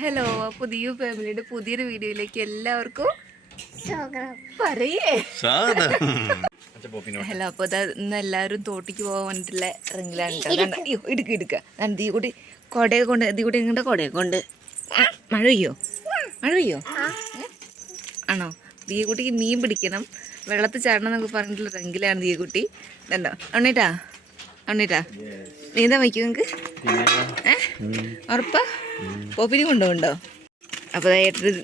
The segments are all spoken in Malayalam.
ഹലോ പുതിയ ഫാമിലിയുടെ പുതിയൊരു വീഡിയോയിലേക്ക് എല്ലാവർക്കും സ്വാഗതം. പറയേ. സാധനം ഹലോ അപ്പോൾ അത് ഇന്ന് എല്ലാവരും തോട്ടിക്ക് പോകാൻ വേണ്ടിയിട്ടുള്ള റിങ്ങിലാണ് കേട്ടോ. ഇടുക്ക ഇടുക്ക. ഞാൻ ദീ കൂടി കൊടയൊക്കെ കൊണ്ട് ദീ കൂടി നിങ്ങളുടെ കൊടയൊക്കെ കൊണ്ട്. ആ, മഴ പെയ്യോ? മഴ പെയ്യോ? ആണോ? ആണോ ദീകുട്ടിക്ക് മീൻ പിടിക്കണം. വെള്ളത്തിൽ ചാടണം എന്നൊക്കെ പറഞ്ഞിട്ടുള്ള റിങ്ങിലാണ് ദീകുട്ടി കണ്ടോ? അണ്ണേട്ടാ അണ്ണേട്ടാ നീന്താൻ വയ്ക്കും നിങ്ങൾക്ക് ഏ? ഉറപ്പാ? പോപ്പിനെ കൊണ്ടുപോകണ്ടോ? അപ്പോൾ ഏട്ടൻ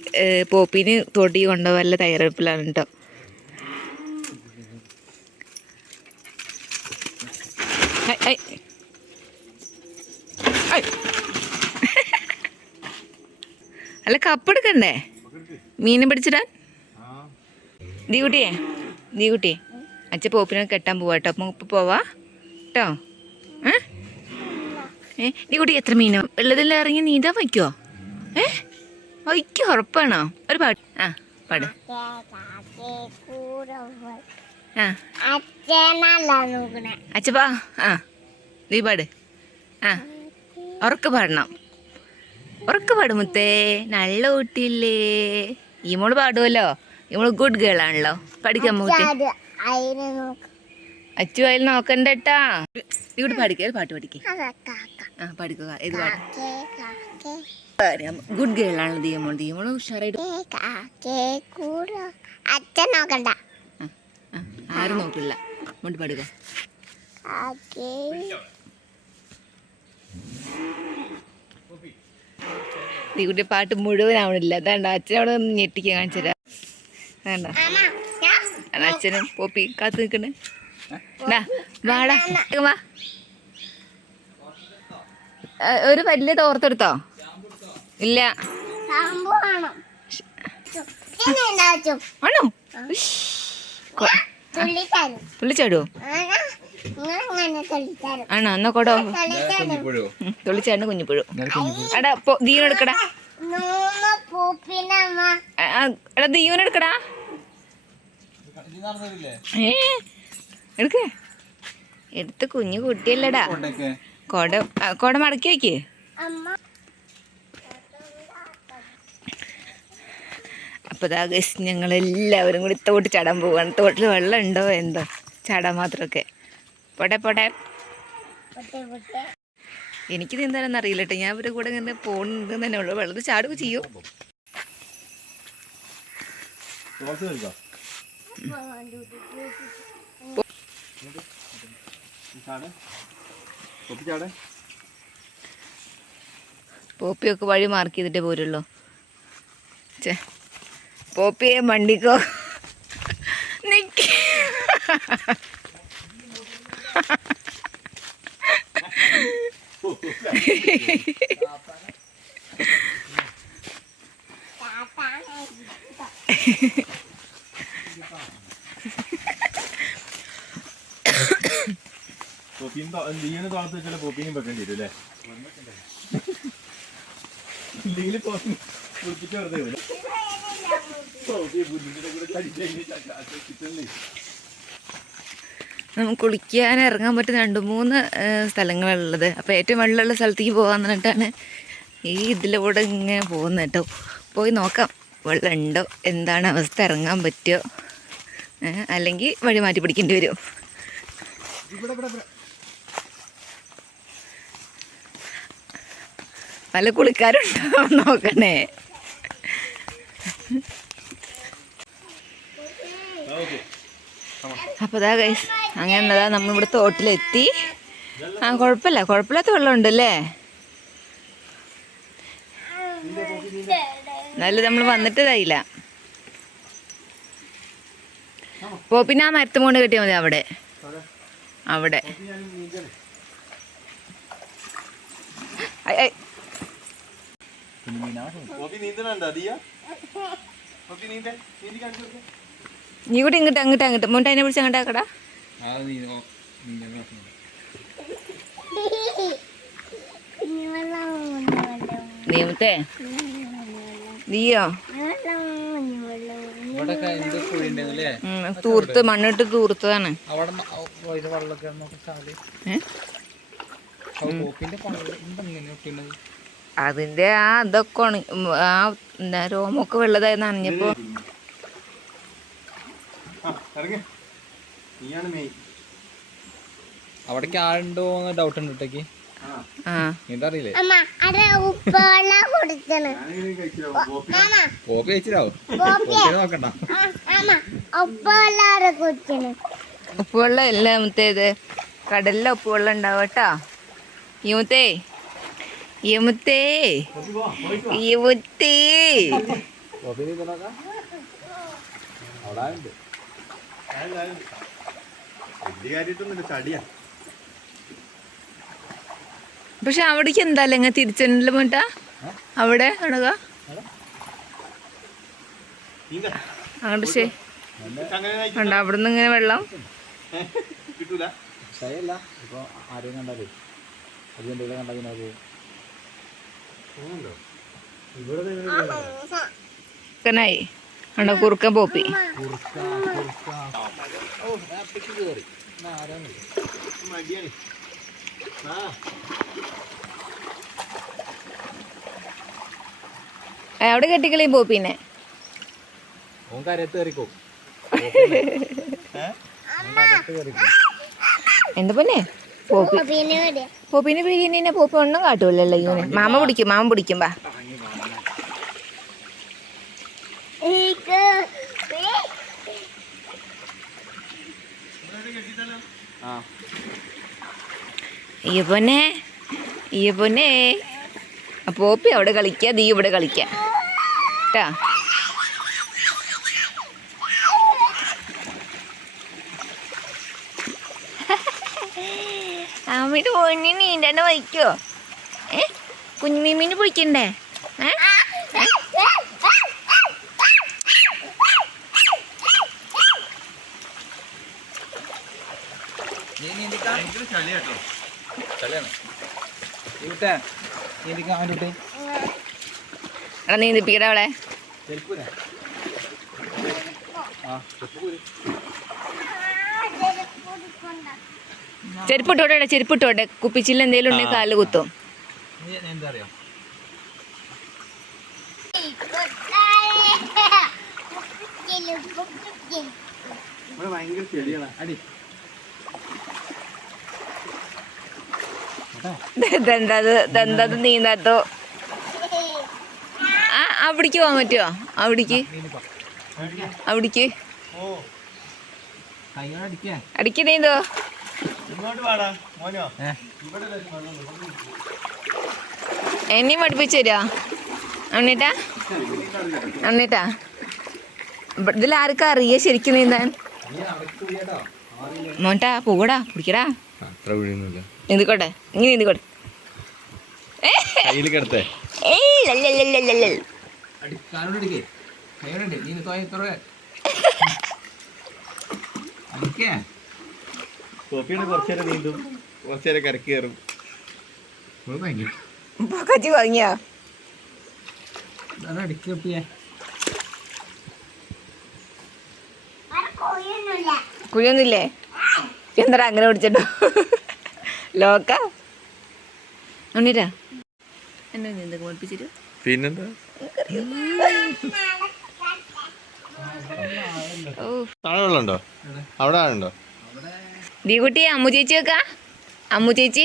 പോപ്പിന് തൊടി കൊണ്ടുപോകാൻ വല്ല തയ്യാറെടുപ്പിലാണ് കേട്ടോ. അല്ല കപ്പെടുക്കണ്ടേ മീന് പിടിച്ചിടാൻ? ദീകുട്ടിയെ ദീകുട്ടിയെ അച്ഛൻ പോപ്പിനെ കെട്ടാൻ പോവാട്ടോ അപ്പൊ അപ്പം ഉപ്പ് പോവാ. കേട്ടോ. ഏ? നീ കൂടി എത്ര മീനോ? വെള്ളത്തിൽ ഇറങ്ങി നീന്താ വയ്ക്കോ. ഏ? വയ്ക്കോ ഉറപ്പാണോ? ഒരു പാട്ട് ആ പാട്. അച്ഛപ്പാ ആ നീ പാട്. ആ ഉറക്കെ പാടണം. ഉറക്കെ പാടും മുത്തേ. നല്ല കുട്ടിയില്ലേ. ഈ മോൾ പാടുമല്ലോ ഈ മോൾ ഗുഡ് ഗേൾ ആണല്ലോ. പഠിക്കാൻ മുത്തേ അച്ചു അതിൽ നോക്കണ്ടട്ടാ. ഇവിടെ കൂടി പാടിക്കുക പാട്ട് പഠിക്കേ ആ പഠിക്കുക ഏത് പാട്ട്? കാക്കേ കാക്കേ. ഗുഡ് ഗേൾ ആണല്ലോ ദീമോൾ ദീമോൾ ഉഷാറായിട്ട് അച്ഛൻ നോക്കണ്ട. ആരും നോക്കില്ല. മുണ്ട് പാടുക. ീകുട്ടി പാട്ട് മുഴുവൻ പാട്ട് മുഴുവനാവണില്ല അതാണ്ട് അച്ഛനവിടെ ഒന്ന് ഞെട്ടിക്കാൻ കാണിച്ചു തരാം വേണ്ട ആണ് അച്ഛനും പോപ്പി കാത്തു നിൽക്കണേ. വാടാ. വാ. ഒരു വലിയ തോർത്തെടുത്തോ? ഇല്ല. വേണം. ആണോ? എന്നാ കൊടോ. തുള്ളിച്ചാടിന് കുഞ്ഞിപ്പുഴു. എടാ ദീവനെടുക്കടാ എടാ ദീവനെടുക്കടാ ഏ? എടുക്കേ. എടുത്ത് കുഞ്ഞു കുട്ടിയല്ലടാ. കൊട കൊട മടക്കി വയ്ക്ക് അമ്മ. അപ്പോൾ ഇതാ ഗസ് ഞങ്ങളെല്ലാവരും കൂടി തോട്ട് ചടാൻ പോവാണ്. തോട്ടിൽ വെള്ളം ഉണ്ടോ എന്തോ? ചാടാൻ മാത്രമൊക്കെ. പോട്ടെ പോട്ടെ. പൊട്ടെ പൊട്ടെ. എനിക്ക് നീന്താനൊന്നും അറിയില്ല കേട്ടോ ഞാൻ ഇവരുടെ കൂടെ ഇങ്ങനെ പോകുന്നുണ്ട് തന്നെ ഉള്ളു. വെള്ളത്തിൽ ചാടുക ചെയ്യും. പോപ്പിയൊക്കെ വഴി മാർക്ക് ചെയ്തിട്ടേ പോരുള്ളൂ. ചേ പോപ്പിയെ വണ്ടിക്കോ നിക്ക്. ലീവിന് തോളത്ത് വെച്ചാൽ പൊപ്പിയും വെക്കേണ്ടി വരും അല്ലേ ഇല്ലെങ്കിൽ കുളിപ്പിച്ച് വെറുതെ വരും നമുക്ക് കുളിക്കാൻ ഇറങ്ങാൻ പറ്റുന്ന രണ്ട് മൂന്ന് സ്ഥലങ്ങളുള്ളത് അപ്പോൾ ഏറ്റവും വെള്ളമുള്ള സ്ഥലത്തേക്ക് പോകാൻ പറഞ്ഞിട്ടാണ് ഈ ഇതിലൂടെ ഇങ്ങനെ പോകുന്നത് കേട്ടോ. പോയി നോക്കാം. വെള്ളം ഉണ്ടോ എന്താണ് അവസ്ഥ? ഇറങ്ങാൻ പറ്റുമോ? അല്ലെങ്കിൽ വഴി മാറ്റി പിടിക്കേണ്ടി വരും. പല കുളിക്കാരുണ്ടോ? നോക്കണേ. അപ്പോൾ അതാ ഗൈസ് അങ്ങനെ എന്നതാ നമ്മളിവിടെ തോട്ടിലെത്തി. ആ കുഴപ്പമില്ല കുഴപ്പമില്ലാത്ത വെള്ളമുണ്ട് അല്ലേ എന്നാലും നമ്മൾ വന്നിട്ട് ഇതായില്ല പോപ്പിന് ആ മരത്തും കൊണ്ട് കെട്ടിയാൽ മതി അവിടെ. അവിടെ. I, I. പൊപ്പി നീന്തണുണ്ടോ അതിയ പൊപ്പി നീന്ത നീന്തി കാണിച്ചു കൊടുക്ക്. നീ കൂടി ഇങ്ങോട്ട് അങ്ങോട്ട് അങ്ങോട്ട്. മുണ്ട അതിനെ പിടിച്ച് അങ്ങോട്ട് ആക്കടാ. നീയോ? തൂർത്ത് മണ്ണിട്ട് തൂർത്തതാണ്. വെള്ളമൊക്കെ അതിന്റെ ആ ഇതൊക്കെ ഉണ ആ എന്താ രോമൊക്കെ വെള്ളതായി നനഞ്ഞപ്പോ. അവിടേക്ക് ആളുണ്ടോ എന്ന് ഡൗട്ട് ഉണ്ട് ഇട്ടേക്ക് കഴിച്ചില്ല കോപ്പി നോക്കണ്ട. ആ, അമ്മ ഉപ്പുവെള്ളം അല്ല മുത്തേത് കടലിലെ ഉപ്പുവെള്ളം ഉണ്ടാവും കേട്ടോ. യൂത്തേ ഉണ്ട് കാര്യമായിട്ടൊന്നുമില്ല ചടിയാ പക്ഷെ അവിടേക്ക് എന്താ അല്ലെങ്കിൽ തിരിച്ചല്ലോ മുട്ട? അവിടെ നീന്ത അങ്ങോട്ട് ശരി നയിക്ക്. അവിടെ നിന്ന് ഇങ്ങനെ വെള്ളം. കിട്ടൂല. ശരിയല്ല ഇപ്പൊ ആരെയും കണ്ടാലേ? അത് കണ്ടാൽ ആരാന്നില്ല മടിയാണ്. ആ. പോപ്പി അവിടെ കെട്ടിക്കളയും പോപ്പിനെ. എന്താ പൊന്നെ? പോപ്പി. പോപ്പിനെ പിടിക്കുന്നതിനെ പോപ്പി ഒന്നും കാട്ടൂലല്ലോ ഇങ്ങനെ മാമ പിടിക്കും മാമ പിടിക്കും ബാ ഈ പൊന്നെ ഈ പൊന്നെ. പോപ്പി അവിടെ കളിക്കുക ദീ ഇവിടെ കളിക്കുക കേട്ടാ അമ്മയുടെ പൊന്നി നീന്തന്നെ വയ്ക്കോ ഏ കുഞ്ഞുമീമിന് പൊയ്ക്കണ്ടേ ഏ നീ പോയി നീന്താണ്ട് വഹിക്കോ ഏ? നീന്തിക്കാൻ വേണ്ടിട്ട് എടാ നീന്തിപ്പിക്കടാ അവളെ. ചെരുപ്പൂരാ. ആ. ചെരുപ്പിട്ടോട്ടെ ചെരുപ്പിട്ടോട്ടെ കുപ്പിച്ചില്ല എന്തെങ്കിലും ഉണ്ടെങ്കിൽ കാൽ കുത്തും. ഭയങ്കര അടി. നീന്താത്തോ ആ അവിടേക്ക് പോകാൻ പറ്റുമോ അവിടേക്ക്? അവിടേക്ക്? ഓ. എന്നെയും പഠിപ്പിച്ചു തരുമോ അണ്ണീട്ടാ? അണ്ണീട്ടാ? ഇതിൽ ആർക്കാ അറിയ ശരിക്കും നീന്താൻ മോട്ടാ പോകടാ പിടിക്കടാ. നീന്തിക്കോട്ടെ ഇങ്ങനെ നീന്തിക്കോട്ടെ ഏയ് കോപ്പിയുടെ കുറച്ചു നേരം നീന്തും. കുറച്ചു നേരം കരക്ക് കയറും. പൊക്കച്ചി വാങ്ങിയോ? കുഴിയൊന്നുമില്ലേ? എന്താ അങ്ങനെ പിടിച്ചിട്ടോ ലോക്ക? ഉണ്ണീരാ? എന്നെ നീന്തൊക്കെ പഠിപ്പിച്ചിട്ട് പിന്നെന്താ? ഓ താഴെ വെള്ളമുണ്ടോ അവിടെ ആളുണ്ടോ? ദീകുട്ടി അമ്മു ചേച്ചി വെക്കാ അമ്മു ചേച്ചി?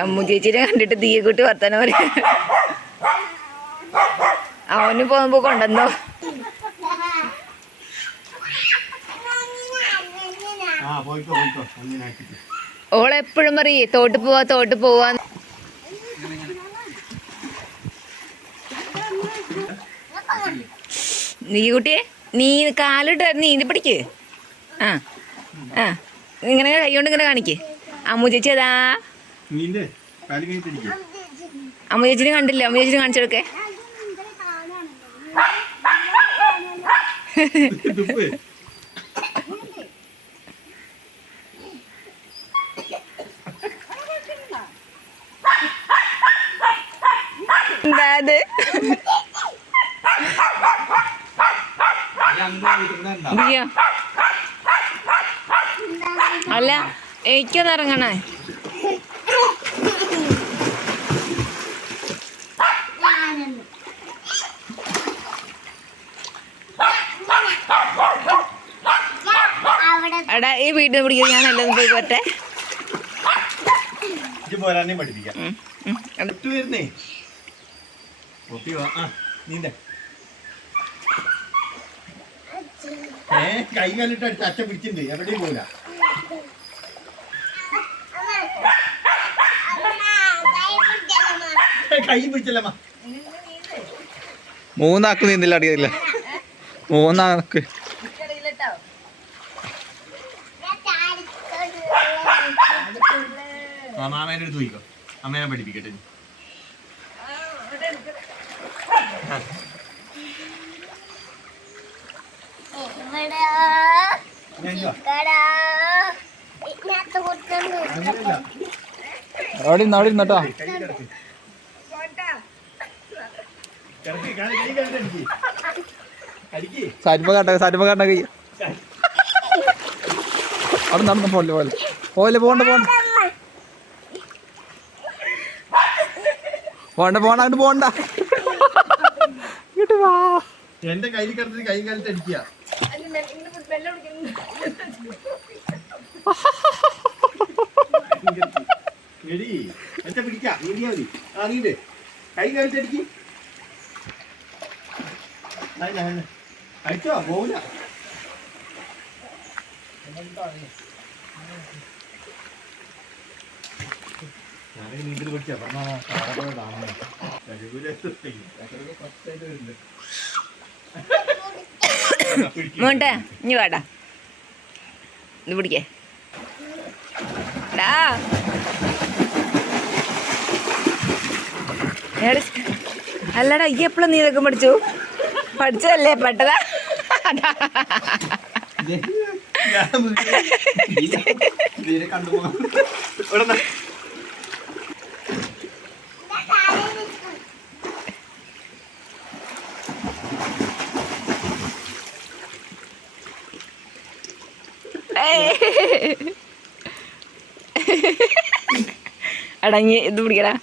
അമ്മു ചേച്ചിനെ കണ്ടിട്ട് ദീകുട്ടി വർത്തനം പറയാ. അവന് പോകുമ്പോ കൊണ്ടുവന്നോ? ആ പോയിക്കോ പോയിക്കോ. ഒന്നിനാക്കിട്ട് ഓളെപ്പോഴും പറയേ തോട്ട് പോവാ തോട്ട് പോവാ. നീ കുട്ടിയെ നീ കാലിട്ട് നീന്തി പിടിക്ക്. ആ ആ ഇങ്ങനെ കൈ കൊണ്ട് ഇങ്ങനെ കാണിക്ക്. അമ്മു ചേച്ചി അതാ അമ്മു ചേച്ചിനെ കണ്ടില്ല? അമ്മു ചേച്ചിനെ കാണിച്ചെടുക്കേ തുപ്പ് എന്താ അല്ല എനിക്കൊന്ന് ഇറങ്ങണേ. എടാ ഈ വീട്ടിൽ പിടിക്കുന്നത് ഞാൻ എല്ലാം പോയി പോട്ടെ ഇത് പോരാനെ പഠിപ്പിക്കാം ഒത്തി വാ ആ നീന്ത. ഏ കൈ കാലിട്ട് അടിച്ച് അച്ഛൻ പിടിച്ചിട്ടുണ്ട്. എവിടെയും പോല കൈ പിടിച്ചല്ലമ്മ മൂന്നാക്ക് നീന്തില്ല അറിയില്ല മൂന്നാക്ക്. മാമേനെ പോയിക്കോ. അമ്മേനെ പഠിപ്പിക്കട്ടെ ഇനി. ഇവിടെ ഞാൻ ഇങ്ങ് വാ. ഇവിടെ ഇതിനകത്ത് കുത്തുണ്ട് അങ്ങനെയല്ല അവിടെ ഇരുന്ന് അവിടെ ഇരുന്നട്ടോ സാരിപ്പ കാട്ട സാരിപ്പ കാട്ട കൈ. അവിടെ നടന്നു പോലെ പോലെ പോലെ പോണ്ട പോണ്ട പോണ്ട പോണ്ട അങ്ങോട്ട് പോണ്ട എന്റെ കയ്യിൽ കിടന്നിട്ട് കൈ കാലിട്ട് അടിക്കുക. എടി എന്നെ പിടിക്കാം. നീന്തിയാ മതി. ആ നീണ്ട് കൈ കാലിട്ട് അടിക്ക്. അടിച്ചോ പോവില്ല. പഠിച്ചാ മോണ്ടെ ഇനി വേടാ. ഇത് പിടിക്കേ. ഡാ. അല്ലടാ ഈ എപ്പോഴും നീ ഇതൊക്കെ പഠിച്ചു? പഠിച്ചതല്ലേ പെട്ടതാ? കണ്ടുപോ ഏയ്. എടാ ഇനി ഇത് പിടിക്കടാ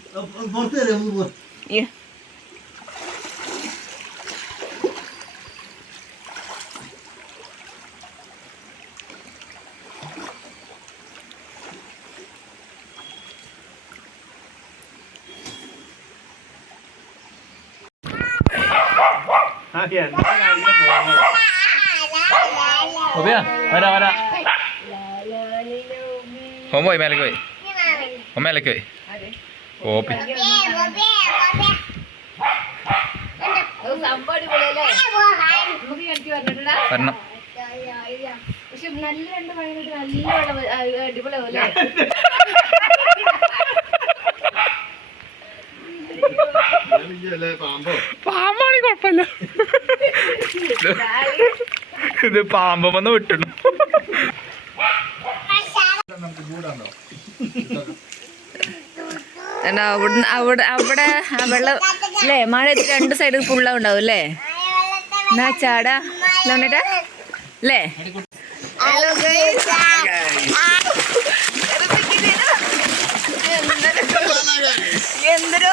വരാ വരാ ഓൻ പോയി മേലേക്ക് പോയി മേലേക്ക് പോയി ഓപ്പി വരണം. പക്ഷെ നല്ല രണ്ട് നല്ല പാമ്പാണ് കുഴപ്പമില്ല. ഇത് പാമ്പ് വന്ന് വിട്ടണം നമുക്ക് ചൂടാണോ എന്നാ അവിടെ അവിടെ അവിടെ വെള്ളം അല്ലേ മഴ രണ്ട് സൈഡ് ഫുള്ള ഉണ്ടാവും അല്ലേ എന്നാ ചാടാ ലോണേട്ടാ? അല്ലേ ഹലോ എന്തൊരു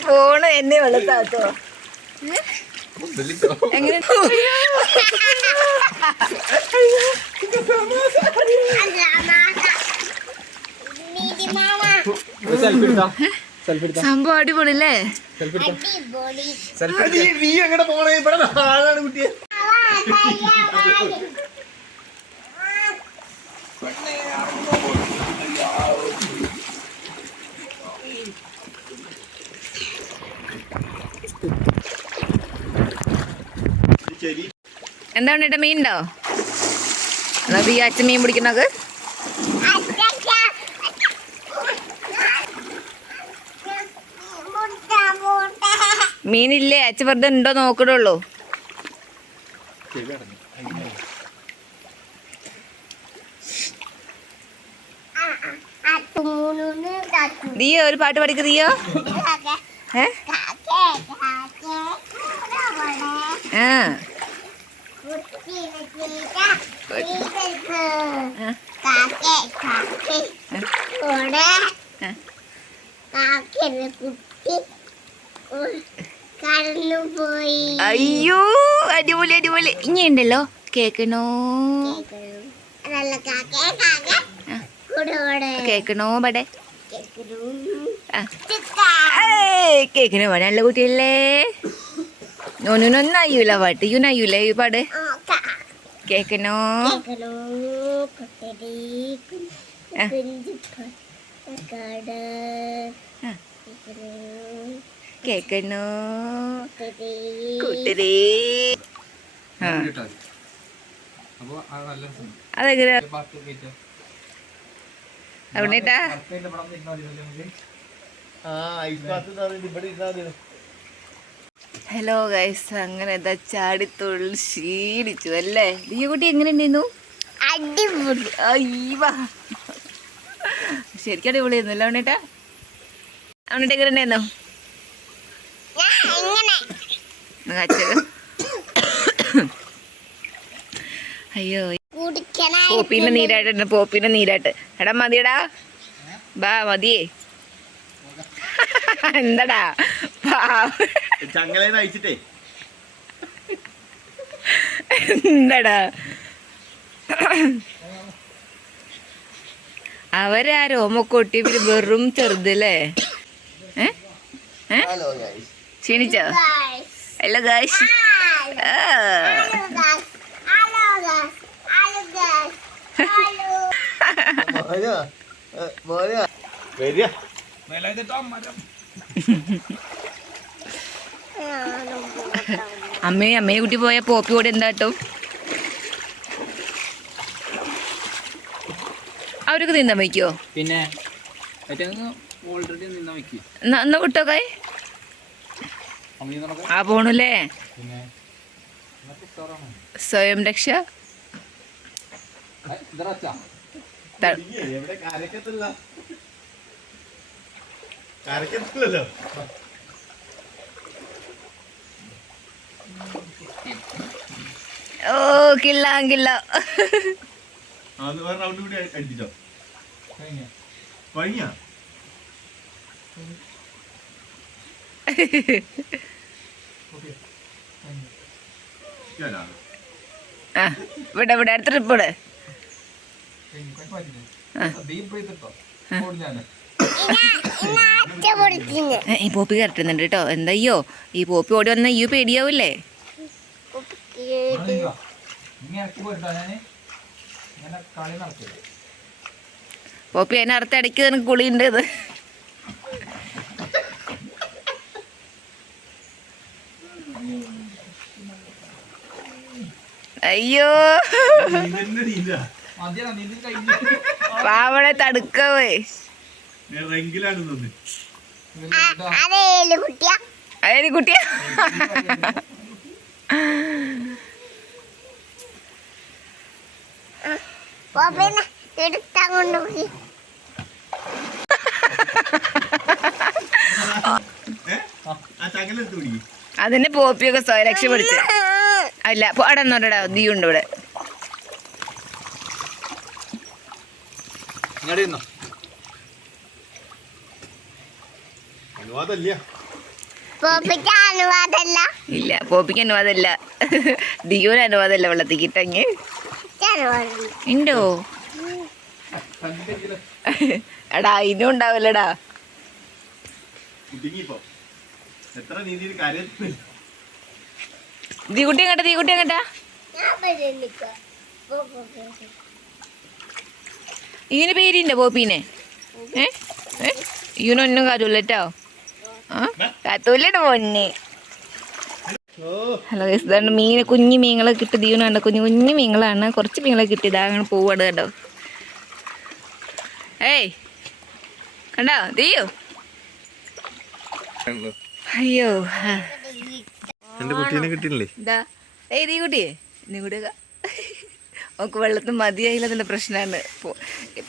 ഫോണ് എന്നെ വെള്ളത്താത്തോ എങ്ങനെ? സംഭവം അടിപൊളി അല്ലേ സെൽഫി എടുത്താ അടിപൊളി. സെൽഫി നീ പോണേ? ഇവിടെ ആളാണ് കുട്ടിയെ? എന്താണ് ഏട്ടാ മീനുണ്ടോ ഉണ്ടോ? എന്നാ ഈ അച്ഛൻ മീൻ പിടിക്കുന്നത്? മീനില്ലേ? അച്ഛൻ വെറുതെ ഉണ്ടോ നോക്കണുള്ളൂ. ദിയോ ഒരു പാട്ട് പഠിക്കുക ദിയോ? ഏ കാക്കേ കാക്കേ ഇവിടെ ആ കുട്ടീനെ ചീത്ത ചീത്തക്ക് കാക്കേ കാക്കേ ഇവിടെ ആ. കാക്കയുടെ കുട്ടി കടന്നു പോയി അയ്യോ അടിപൊളി അടിപൊളി. ഇനി ഉണ്ടല്ലോ. കേക്കണോ? കേക്കണോ കൂടെ കേക്കണോ കേക്കിന് നല്ല കുട്ടിയല്ലേ? നോനൊന്നും അയ്യൂല പാട്ട് യൂനയ്യൂല ഈ പാട് ആ, കാ. കേക്കണോ? കേൾക്കുന്നു കുട്ടടി ആ. കുഞ്ചു കാട് ആ. കേൾക്കുന്നു കേക്കണോ? കുട്ടടി കൂട്ടരേ. അതെങ്ങനെ? നമുക്ക്. ആ ഐസ് ബാത്ത് ഇവിടെ ഇരുന്നാ ഹലോ ഗൈസ് അങ്ങനെ എന്താ ചാടിത്തുള്ളി ക്ഷീണിച്ചു അല്ലേ? ഈ കുട്ടി എങ്ങനെ ഉണ്ടായിരുന്നു? അടിപൊളി. അയ്യവാ. ശരിക്കും അടിപൊളിയായിരുന്നു അല്ലേ അവണേട്ടാ അവണേട്ട എങ്ങനെ ഉണ്ടായിരുന്നു? അയ്യോ. പോപ്പിന്റെ നീരാട്ടുണ്ട് പോപ്പിന്റെ നീരാട്ട്. എടാ മതിയടാ. ബാ മതിയേ. എന്താടാ. ചങ്ങലേന്ന് അയച്ചിട്ടേ എന്താടാ അവരാ രോമക്കൊട്ടി ഇവർ വെറും ചെറുതല്ലേ ക്ഷീണിച്ചോ guys. ഹലോ ഗായ്സ് വരിക guys. Hello guys. Hello guys. Hello. മോനാ മോനാ വരിക വേലായുധേട്ടാ, മരം. അമ്മയും അമ്മയെ കുട്ടി പോയ പോപ്പി കൂടെ എന്താട്ടോ അവർക്ക് തിന്നാൻ വയ്ക്കോ? പിന്നെ എന്നാ വിട്ടോക്കായി ആ പോണല്ലേ. സ്വയം രക്ഷ. ഏ, കരക്കത്തില്ലല്ലോ ഓ കില്ല കില്ല. റൗണ്ട് കൂടി അടി- അടിച്ചോ കഴിഞ്ഞോ? ഇവിടെ ഇവിടെ അടുത്ത ട്രിപ്പ് ഇവിടെ. ഈ പോപ്പി കരട്ടുന്നുണ്ട് കേട്ടോ. എന്തയ്യോ ഈ പോപ്പി ഓടി വന്ന അയ്യോ പേടിയാവൂലേ ഇവിടെ നിൽക്കുക. ഇനി ഇറക്കി പോയിട്ടോ കളി നടക്കില്ല പോപ്പി അതിനടുത്ത് ഇടയ്ക്ക് നിനക്ക് കുളിയുണ്ട് ഇത് അയ്യോ പാവളെ തടുക്കവേ. ഞാൻ റെങ്കിലാണ് നിന്ന്. കുട്ടിയാ. അതിന് പോപ്പിയൊക്കെ സ്വയരക്ഷ പിടിച്ച്. അല്ല അവിടെ ദീ ഉണ്ട് ഇവിടെ ഇങ്ങോട്ട് നിന്നോ അനുവാദമില്ല പോപ്പിക്ക് അനുവാദമല്ല ഇല്ല പോപ്പിക്ക് അനുവാദമില്ല. ദിയോന് അനുവാദമില്ല വെള്ളത്തിൽ കിട്ടങ്ങ് ഉണ്ടോ എടാ ഇനും ഉണ്ടാവില്ലടാ. ദീകുട്ടി എങ്ങട്ടാ ദീ എങ്ങട്ടാ. ഇതിന് പേരുണ്ടോ പോപ്പീനെ? ഏ? ഏ? ഇവനൊന്നും കാര്യമില്ല കേട്ടോ ആ കത്തൂല്ലട്ടോ പൊന്നെ. ഹലോ ഗൈസ് ഇതാണ്ട് മീൻ കുഞ്ഞു മീനുകളെ കിട്ടി ദീവനം കണ്ടോ? കുഞ്ഞു കുഞ്ഞു മീനുകളാണ്. കുറച്ച് മീനുകളെ കിട്ടിയതാ. അങ്ങനെ പോവാണ് കണ്ടോ? ഏയ് കണ്ടോ? ദീയോ? അയ്യോ. എന്റെ കുട്ടീനെ കിട്ടിയില്ലേ? ഇതാ. ഏയ് ദീ കുട്ടിയെ. നീ കൂടെ നമുക്ക് വെള്ളത്തിൽ മതിയായില്ല എന്നുള്ള പ്രശ്നമാണ്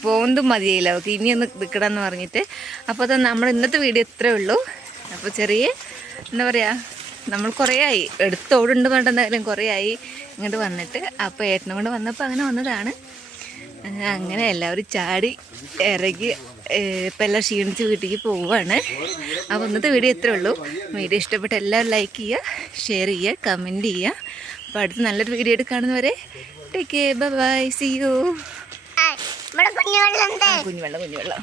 പോകുന്നതും മതിയായില്ല. അവൾക്ക് ഇനിയൊന്ന് നിൽക്കണമെന്ന് നിൽക്കണം എന്ന് പറഞ്ഞിട്ട്. അപ്പോൾ അത് നമ്മുടെ ഇന്നത്തെ വീഡിയോ ഇത്രേ ഉള്ളൂ. അപ്പോൾ ചെറിയ എന്താ പറയുക നമ്മൾ കുറേ ആയി എടുത്തോടുണ്ട് പറഞ്ഞിട്ടുണ്ടെങ്കിലും കുറേ ആയി ഇങ്ങോട്ട് വന്നിട്ട്. അപ്പോൾ ഏട്ടനും കൊണ്ട് വന്നപ്പോൾ അങ്ങനെ വന്നതാണ്. അങ്ങനെ എല്ലാവരും ചാടി ഇറങ്ങി ഇപ്പം എല്ലാം ക്ഷീണിച്ച് വീട്ടിലേക്ക് പോവുകയാണ്. അപ്പോൾ ഇന്നത്തെ വീഡിയോ ഇത്രേ ഉള്ളൂ. വീഡിയോ ഇഷ്ടപ്പെട്ട എല്ലാവരും ലൈക്ക് ചെയ്യുക ഷെയർ ചെയ്യുക കമന്റ് ചെയ്യുക. അപ്പോൾ അടുത്ത് നല്ലൊരു വീഡിയോ എടുക്കുകയാണെന്ന് കാണുന്നവരെ take care bye see you കുഞ്ഞുവെള്ളം കുഞ്ഞുവെള്ളം.